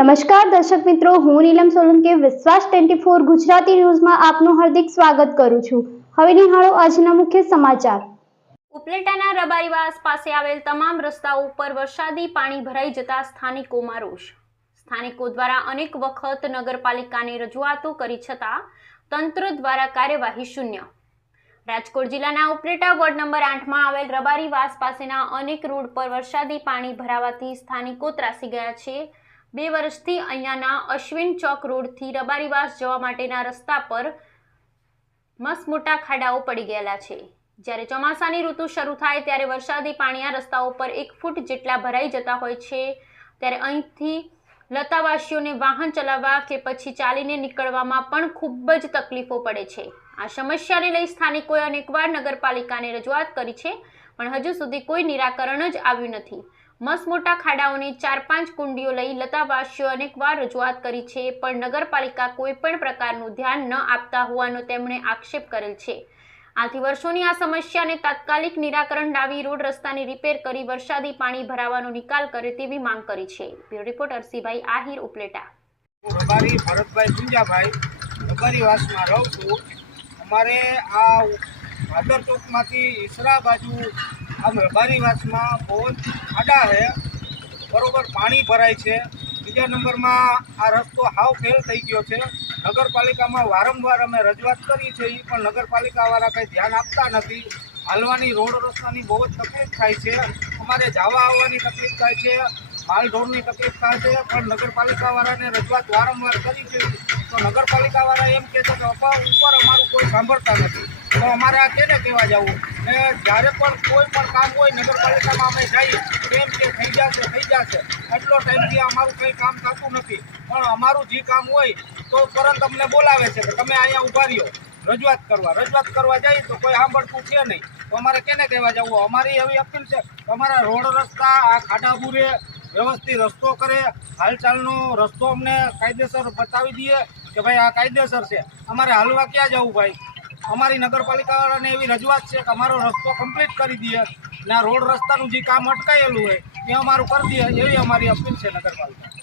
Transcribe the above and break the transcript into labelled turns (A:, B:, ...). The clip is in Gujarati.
A: નમસ્કાર દર્શક મિત્રો, હું નીલમ સોલંકી, વિશ્વાસ ટ્વેન્ટી ફોર ગુજરાતી ન્યૂઝમાં આપનું હાર્દિક સ્વાગત કરું છું. હવે નિહાળો આજના મુખ્ય સમાચાર.
B: ઉપલેટાના રબારીવાસ પાસે આવેલ તમામ રસ્તાઓ ઉપર વરસાદી પાણી ભરાઈ જતા સ્થાનિકોમાં રોષ. સ્થાનિકો દ્વારા અનેક વખત નગરપાલિકાની રજૂઆતો કરી છતાં તંત્ર દ્વારા કાર્યવાહી શૂન્ય. રાજકોટ જિલ્લાના ઉપલેટા વોર્ડ નંબર આઠમાં આવેલ રબારીવાસ પાસેના અનેક રોડ પર વરસાદી પાણી ભરાવાથી સ્થાનિકો ત્રાસી ગયા છે. બે વર્ષથી અહીંયાના અશ્વિન ચોક રોડથી રબારીવાસ જવા માટેના રસ્તા પર મસ્ત મોટા ખાડાઓ પડી ગયેલા છે. જ્યારે ચોમાસાની ઋતુ શરૂ થાય ત્યારે વરસાદી પાણી આ રસ્તાઓ પર એક ફૂટ જેટલા ભરાઈ જતા હોય છે. ત્યારે અહીંથી લતાવાસીઓને વાહન ચલાવવા કે પછી ચાલીને નીકળવામાં પણ ખૂબ જ તકલીફો પડે છે. આ સમસ્યાને લઈ સ્થાનિકોએ અનેકવાર નગરપાલિકાને રજૂઆત કરી છે, પણ હજુ સુધી કોઈ નિરાકરણ જ આવ્યું નથી. મસ્ત મોટા ખાડાઓની ચાર પાંચ કુંડીઓ લઈ લતાવાસીઓ અનેકવાર રજૂઆત કરી છે, પણ નગરપાલિકા કોઈ પણ પ્રકારનું ધ્યાન ન આપતા હોવાનો તેમણે આક્ષેપ કરેલ છે. આથી વર્ષોની આ સમસ્યાને તાત્કાલિક નિરાકરણ લાવી રોડ રસ્તાની રિપેર કરી વરસાદી પાણી ભરાવાનો નિકાલ કરે તેવી માંગ કરી છે. Bureau report, Arsibhai Ahir, Upleta.
C: Rabari Bharatbhai Gunjabhai Rabari વાસમાં રહું છું. અમારે આ ભાદર ચોકમાંથી ઈસરા બાજુ આમ બહુ જ ખાડા છે. બરોબર પાણી ભરાય છે. બીજા નંબરમાં આ રસ્તો હાવ ફેલ થઈ ગયો છે. નગરપાલિકામાં વારંવાર અમે રજૂઆત કરી છે એ પણ નગરપાલિકાવાળા કંઈ ધ્યાન આપતા નથી. હાલવાની રોડ રસ્તાની બહુ જ તકલીફ થાય છે. અમારે જવા આવવાની તકલીફ થાય છે. માલ ઢોરની તકલીફ થાય છે, પણ નગરપાલિકાવાળાને રજૂઆત વારંવાર કરી છે. તો નગરપાલિકાવાળા એમ કહે છે કે અપા ઉપર અમારું કોઈ સાંભળતા નથી. તો અમારે આ કેને કહેવા જવું? ને જ્યારે પણ કોઈ પણ કામ હોય નગરપાલિકામાં અમે જઈએ એમ કે થઈ જશે થઈ જશે. એટલો ટાઈમથી અમારું કંઈ કામ થતું નથી. પણ અમારું જે કામ હોય, તો પરંત અમને બોલાવે છે કે તમે અહીંયા ઊભા રહ્યો. રજૂઆત કરવા. રજૂઆત કરવા જઈએ તો કોઈ સાંભળતું છે નહીં. તો અમારે કેને કહેવા જવું? અમારી એવી અપીલ છે અમારા રોડ રસ્તા, આ ખાડા બુરે વ્યવસ્થિત રસ્તો કરે, હાલચાલનો રસ્તો અમને કાયદેસર બતાવી દઈએ કે ભાઈ આ કાયદેસર છે. અમારે હાલવા ક્યાં જવું ભાઈ? અમારી નગરપાલિકાવાળાને એવી રજૂઆત છે કે અમારો રસ્તો કમ્પ્લીટ કરી દઈએ ને આ રોડ રસ્તાનું જે કામ અટકાયેલું હોય એ અમારું કરી દઈએ, એવી અમારી અપીલ છે નગરપાલિકા